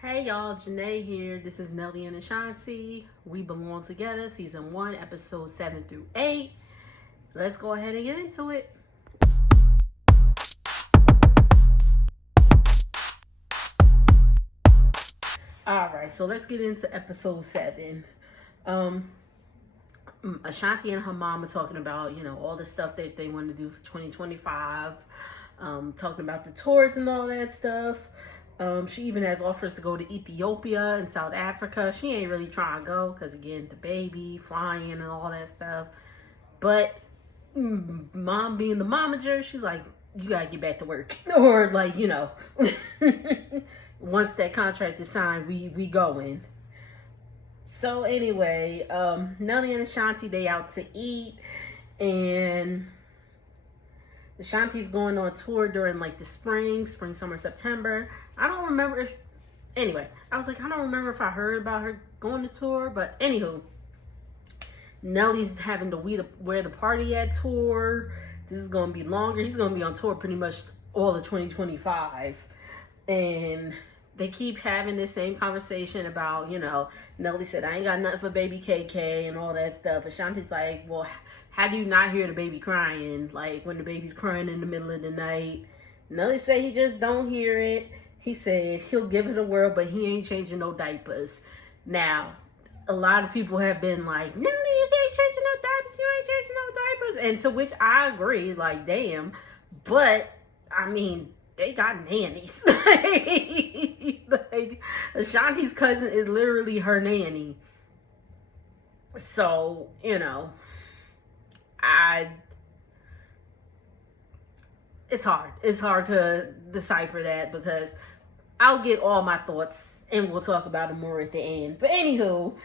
Hey y'all, Janae here. This is Nelly and Ashanti. We Belong Together, Season 1, Episodes 7 through 8. Let's go ahead and get into it. Alright, so let's get into Episode 7. Ashanti and her mom are talking about, all the stuff that they want to do for 2025. Talking about the tours and all that stuff. She even has offers to go to Ethiopia and South Africa. She ain't really trying to go because, again, the baby, flying and all that stuff. But mom being the momager, she's like, you got to get back to work. Or, once that contract is signed, we going. So, anyway, Nelly and Ashanti, they out to eat. And Ashanti's going on tour during the spring, summer, September. I don't remember if, anyway, I was like, I don't remember if I heard about her going to tour, but anywho, Nelly's having to wear the party at tour. This is going to be longer. He's going to be on tour pretty much all of 2025. And they keep having this same conversation about, Nelly said, I ain't got nothing for baby KK and all that stuff. Ashanti's like, well, how do you not hear the baby crying? Like when the baby's crying in the middle of the night. Nelly said he just don't hear it. He said he'll give it a whirl, but he ain't changing no diapers. Now, a lot of people have been like, Nelly, you ain't changing no diapers. You ain't changing no diapers. And to which I agree, like, damn. But, I mean, they got nannies. Like, Ashanti's cousin is literally her nanny. So, it's hard. It's hard to decipher that because I'll get all my thoughts and we'll talk about them more at the end. But anywho,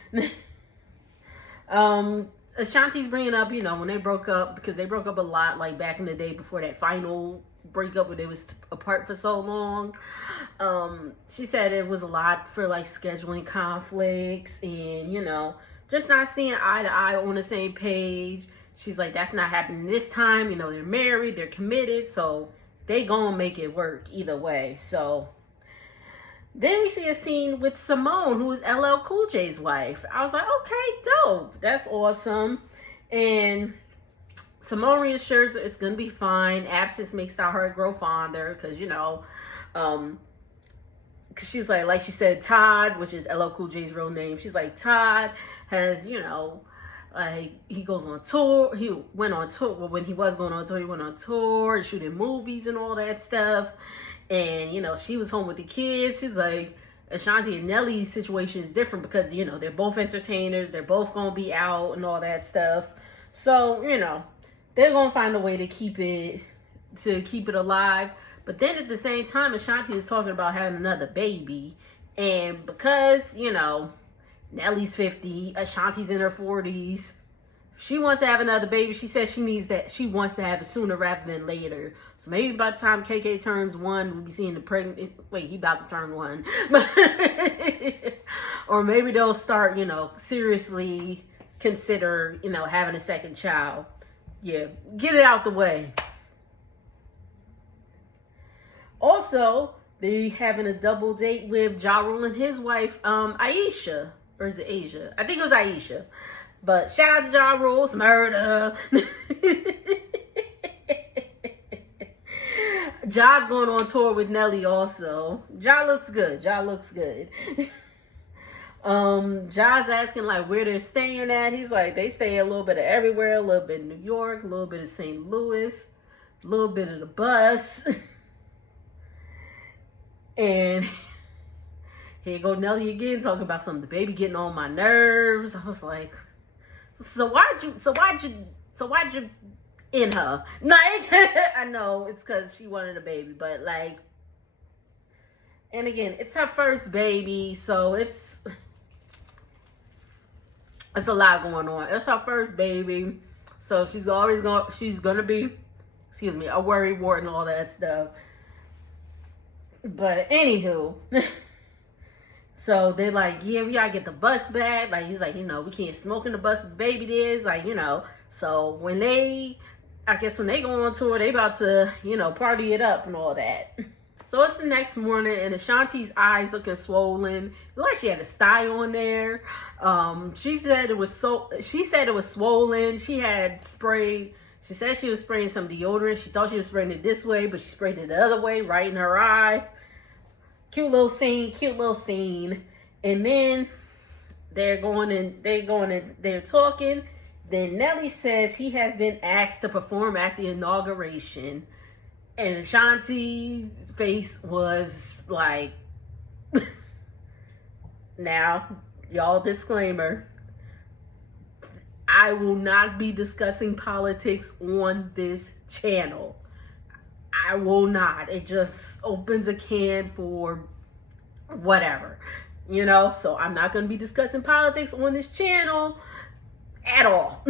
Ashanti's bringing up, when they broke up, because they broke up a lot, like back in the day before that final breakup where they was apart for so long. She said it was a lot for scheduling conflicts and, just not seeing eye to eye on the same page. She's like, that's not happening this time. They're married, they're committed, so they gonna make it work either way. So then we see a scene with Simone, who is LL Cool J's wife. I was like, okay, dope. That's awesome. And Simone reassures her it's gonna be fine. Absence makes the heart grow fonder, because because she's like she said, Todd, which is LL Cool J's real name. She's like, Todd has, he goes on tour. He went on tour. Well, when he was going on tour, he went on tour, shooting movies and all that stuff. And, she was home with the kids. She's like, Ashanti and Nelly's situation is different because, they're both entertainers. They're both going to be out and all that stuff. So, they're going to find a way to keep it alive. But then at the same time, Ashanti is talking about having another baby. And because, Nelly's 50, Ashanti's in her 40s. She wants to have another baby. She says she wants to have it sooner rather than later. So maybe by the time KK turns 1, we'll be seeing the pregnant. Wait, he about to turn 1. Or maybe they'll start, seriously consider, having a second child. Yeah, get it out the way. Also, they're having a double date with Ja Rule and his wife, Aisha. Or is it Asia? I think it was Aisha. But shout out to Ja Rule, murder. Ja's going on tour with Nelly also. Ja looks good. Ja's asking where they're staying at. He's like, they stay a little bit of everywhere, a little bit in New York, a little bit of St. Louis, a little bit of the bus. And here go Nelly again talking about something. The baby getting on my nerves. I was like, so why'd you in her? I know it's because she wanted a baby, but and again, it's her first baby, so it's a lot going on. It's her first baby, so she's gonna be, a worry wart and all that stuff. But anywho, so they're like, yeah, we gotta get the bus back. He's like, we can't smoke in the bus with the baby is. So when they go on tour, they about to, party it up and all that. So it's the next morning, and Ashanti's eyes looking swollen. Like she had a sty on there. She said it was swollen. She had sprayed. She said she was spraying some deodorant. She thought she was spraying it this way, but she sprayed it the other way, right in her eye. Cute little scene. And then they're talking. Then Nelly says he has been asked to perform at the inauguration. And Ashanti's face was like, now, y'all, disclaimer, I will not be discussing politics on this channel. I will not. It just opens a can for whatever, you know? So I'm not going to be discussing politics on this channel at all.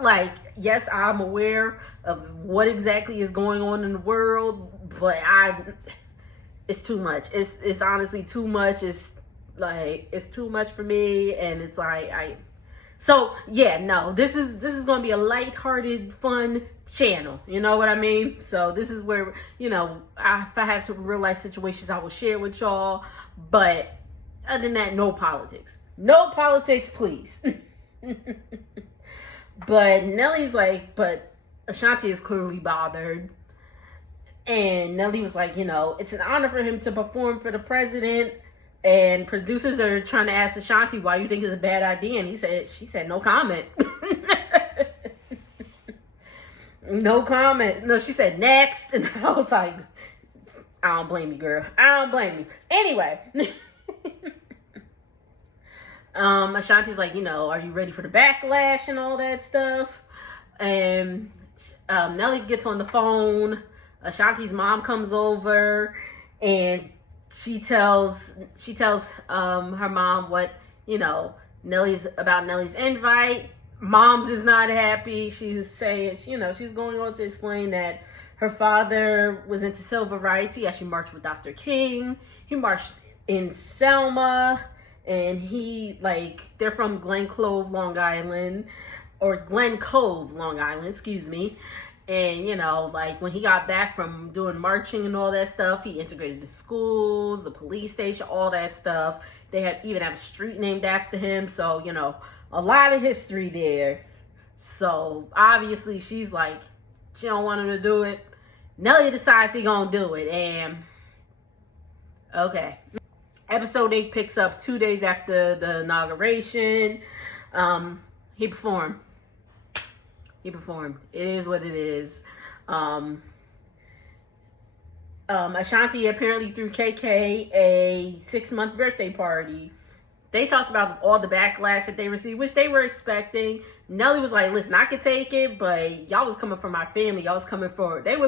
Like, yes, I'm aware of what exactly is going on in the world, but it's too much. It's honestly too much. It's like, it's too much for me, and it's like, so yeah, no, this is going to be a lighthearted, fun channel. You know what I mean? So this is where, you know, if I have some real life situations, I will share with y'all, but other than that, no politics. No politics, please. But Nelly's like, but Ashanti is clearly bothered. And Nelly was like, you know, it's an honor for him to perform for the president. And producers are trying to ask Ashanti why you think it's a bad idea. And she said, no comment. No comment. No, she said, next. And I was like, I don't blame you, girl. I don't blame you. Anyway. Ashanti's like, you know, are you ready for the backlash and all that stuff? And Nelly gets on the phone. Ashanti's mom comes over, and she tells her mom what, you know, Nelly's invite. Mom's is not happy. She's saying, you know, she's going on to explain that her father was into civil rights. He actually marched with Dr. King. He marched in Selma. And they're from Glen Cove, Long Island, excuse me. And, you know, like when he got back from doing marching and all that stuff, he integrated the schools, the police station, all that stuff. They even have a street named after him. So, you know, a lot of history there. So obviously she's like, she don't want him to do it. Nelly decides he gonna do it. And okay. Episode 8 picks up 2 days after the inauguration. He performed. It is what it is. Ashanti apparently threw KK a 6-month birthday party. They talked about all the backlash that they received, which they were expecting. Nelly was like, listen, I could take it, but y'all was coming for my family. They was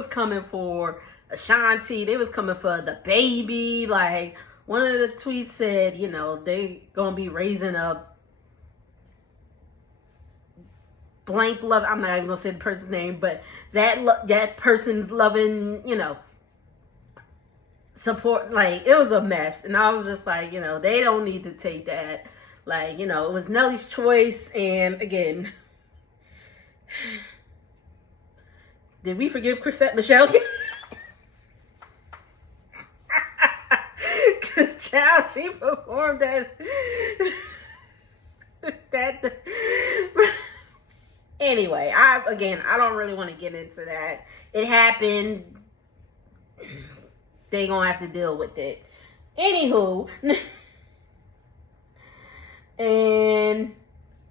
coming for Ashanti. They was coming for the baby. Like, one of the tweets said, you know, they gonna be raising up blank love. I'm not even gonna say the person's name, but that person's loving, you know, support. Like, it was a mess. And I was just like, you know, they don't need to take that. Like, you know, it was Nelly's choice. And again, did we forgive Chrisette Michelle? Because, child, she performed that. Anyway, I don't really want to get into that. It happened. They gonna have to deal with it. Anywho, and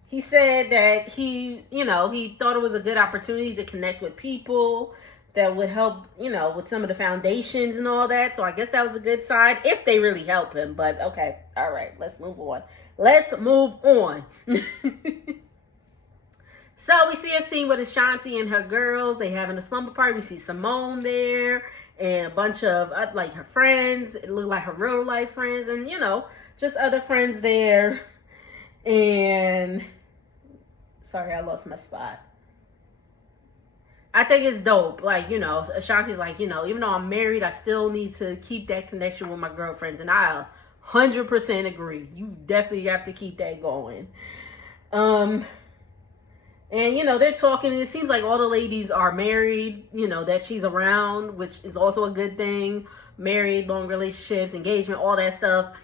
he said that he thought it was a good opportunity to connect with people that would help, you know, with some of the foundations and all that. So I guess that was a good sign if they really help him. But okay, all right, let's move on. So we see a scene with Ashanti and her girls. They having a slumber party. We see Simone there and a bunch of like her friends. It looked like her real life friends, and you know, just other friends there. And sorry, I lost my spot. I think it's dope. Like, you know, Ashanti's like, you know, even though I'm married, I still need to keep that connection with my girlfriends. And I 100% agree. You definitely have to keep that going. And, you know, they're talking, and it seems like all the ladies are married, you know, that she's around, which is also a good thing. Married, long relationships, engagement, all that stuff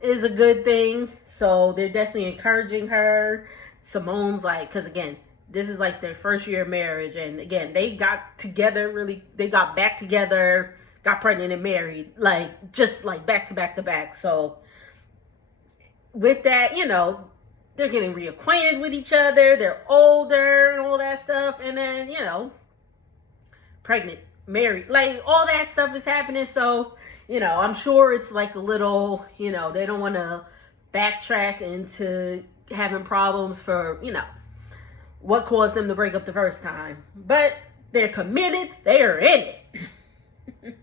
is a good thing. So they're definitely encouraging her. Simone's like, because again, this is like their first year of marriage. And again, they got together, they got back together, got pregnant and married, like just like back to back to back. So with that, you know, they're getting reacquainted with each other. They're older and all that stuff. And then, you know, pregnant, married, like all that stuff is happening. So, you know, I'm sure it's like a little, you know, they don't want to backtrack into having problems for, you know, what caused them to break up the first time. But they're committed. They are in it.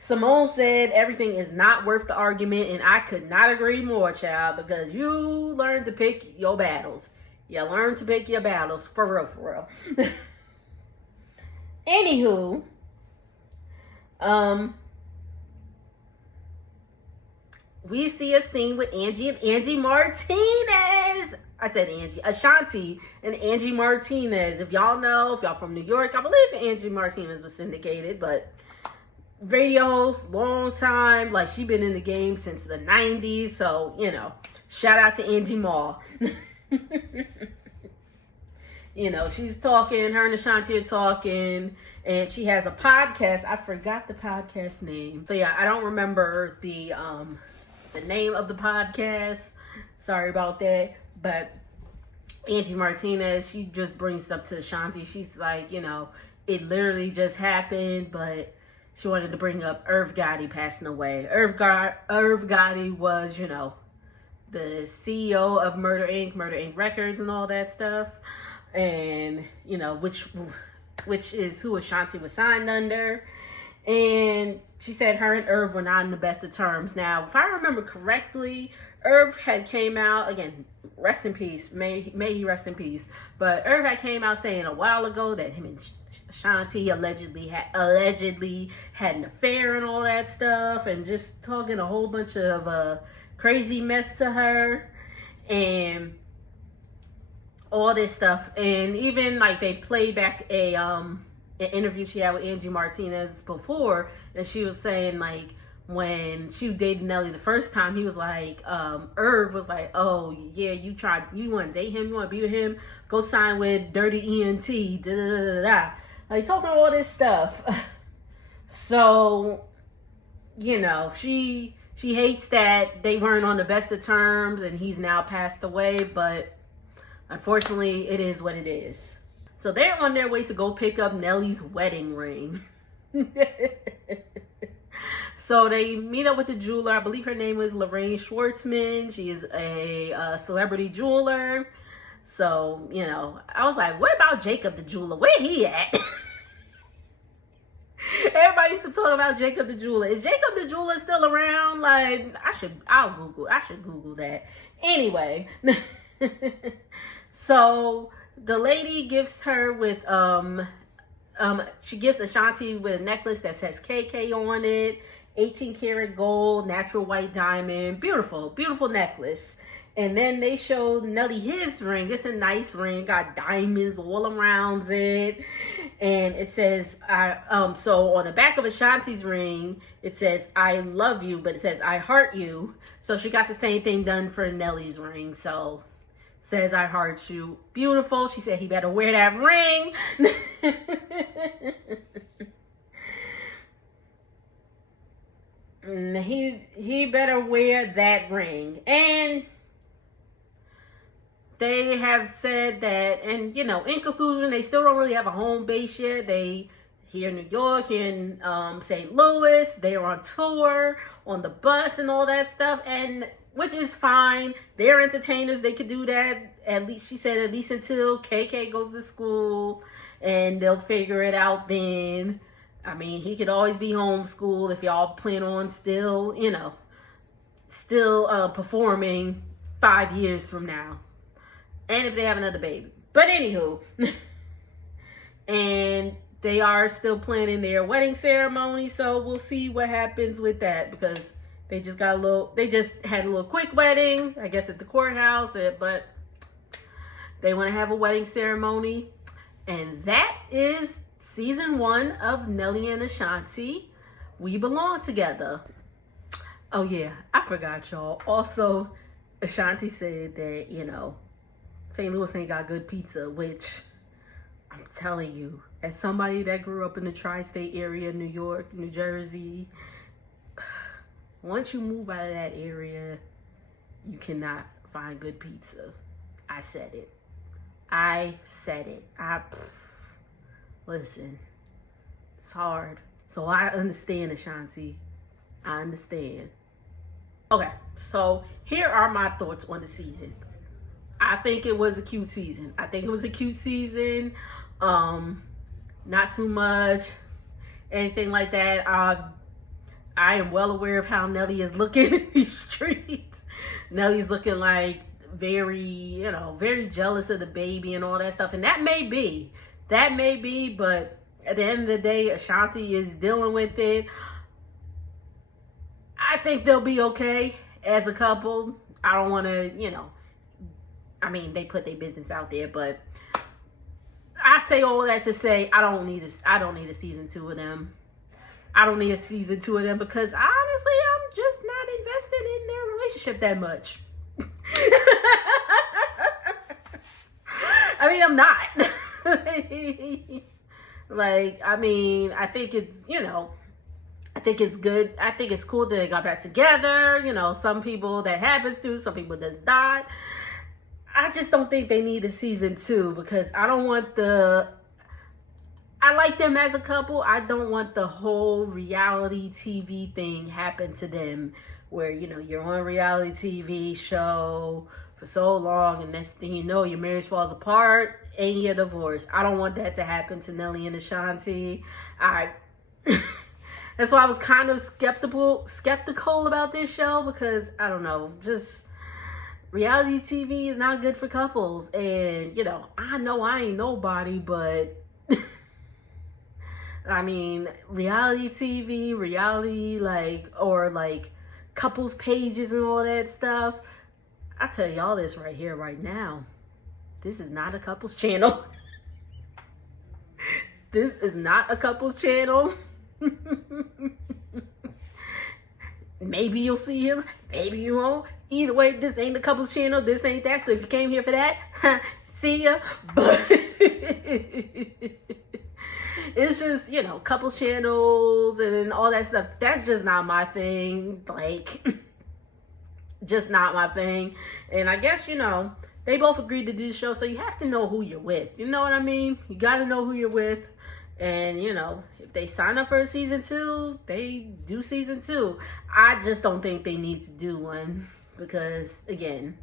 Simone said everything is not worth the argument, and I could not agree more, child, because you learn to pick your battles. You learn to pick your battles, for real, for real. Anywho, we see a scene with Angie and Angie Martinez. I said Angie, Ashanti and Angie Martinez. If y'all know, if y'all from New York, I believe Angie Martinez was syndicated, but radio host, long time, like she been in the game since the 90s. So, you know, shout out to Angie Ma. You know, she's talking, her and Ashanti are talking, and she has a podcast. I forgot the podcast name. So yeah, I don't remember the name of the podcast. Sorry about that. But Angie Martinez, she just brings it up to Ashanti. She's like, you know, it literally just happened, but she wanted to bring up Irv Gotti passing away. Irv Gotti was, you know, the CEO of Murder Inc. Records and all that stuff. And, you know, which is who Ashanti was signed under. And she said her and Irv were not in the best of terms. Now, if I remember correctly, Irv had came out, again, rest in peace, may he rest in peace. But Irv had came out saying a while ago that him and Ashanti allegedly had an affair and all that stuff, and just talking a whole bunch of crazy mess to her and all this stuff. And even like they played back an interview she had with Angie Martinez before, and she was saying like when she dated Nelly the first time, he was like, Irv was like, oh yeah, you want to date him, you want to be with him, go sign with Dirty ENT, da da da da da. Like talking all this stuff. So, you know, she hates that they weren't on the best of terms and he's now passed away, but unfortunately it is what it is. So they're on their way to go pick up Nelly's wedding ring. So they meet up with the jeweler. I believe her name was Lorraine Schwarzman. She is a celebrity jeweler. So, you know, I was like, what about Jacob the jeweler? Where he at? Everybody used to talk about Jacob the jeweler. Is Jacob the jeweler still around? Like, I should Google that. Anyway. So the lady gives her with, she gives Ashanti with a necklace that says KK on it. 18 karat gold, natural white diamond. Beautiful, beautiful necklace. And then they showed Nelly his ring. It's a nice ring, got diamonds all around it. And it says, so on the back of Ashanti's ring, it says, I love you, but it says, I heart you. So she got the same thing done for Nelly's ring. So it says, I heart you. Beautiful. She said he better wear that ring. He better wear that ring. And they have said that, and you know, in conclusion, they still don't really have a home base yet. They here in New York, here in St. Louis, they are on tour, on the bus and all that stuff, and which is fine. They're entertainers. They could do that. At least she said, at least until KK goes to school, and they'll figure it out then. I mean, he could always be homeschooled if y'all plan on still, you know, performing 5 years from now. And if they have another baby. But anywho, and they are still planning their wedding ceremony. So we'll see what happens with that, because they just had a little quick wedding, I guess, at the courthouse. But They want to have a wedding ceremony. And that is season 1 of Nelly and Ashanti, We Belong Together. Oh yeah, I forgot, y'all. Also, Ashanti said that, you know, St. Louis ain't got good pizza, which I'm telling you, as somebody that grew up in the tri-state area, New York, New Jersey, once you move out of that area, you cannot find good pizza. I said it. Listen, it's hard. So I understand, Ashanti. I understand. Okay, so here are my thoughts on the season. I think it was a cute season. Not too much, anything like that. I am well aware of how Nelly is looking in these streets. Nelly's looking like very jealous of the baby and all that stuff. And that may be, but at the end of the day, Ashanti is dealing with it. I think they'll be okay as a couple. I don't want to, they put their business out there, but I say all that to say I don't need a season 2 of them. I don't need a season 2 of them because honestly, I'm just not invested in their relationship that much. I mean, I'm not. I think it's, I think it's good. I think it's cool that they got back together. Some people that happens to, some people does not. I just don't think they need a season 2 because I like them as a couple. I don't want the whole reality TV thing happen to them where, you're on a reality TV show for so long and next thing you know, your marriage falls apart and you're divorced. I don't want that to happen to Nelly and Ashanti. That's why I was kind of skeptical about this show because, I don't know, just reality TV is not good for couples. And, I know I ain't nobody, but reality TV, couples pages and all that stuff. I tell y'all this right here, right now. This is not a couples channel. This is not a couples channel. Maybe you'll see him, maybe you won't. Either way, this ain't the couples channel, this ain't that. So if you came here for that, see ya. But it's just, couples channels and all that stuff. That's just not my thing. Just not my thing. And I guess, they both agreed to do the show, so you have to know who you're with. You know what I mean? You got to know who you're with. And, if they sign up for a season 2, they do season 2. I just don't think they need to do one because, again,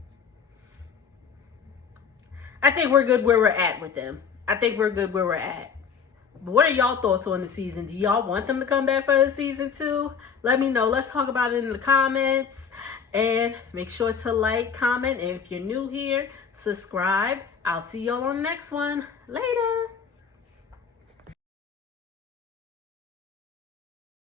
I think we're good where we're at with them. But what are y'all thoughts on the season? Do y'all want them to come back for the season 2? Let me know. Let's talk about it in the comments. And make sure to like, comment. And if you're new here, subscribe. I'll see y'all on the next one. Later.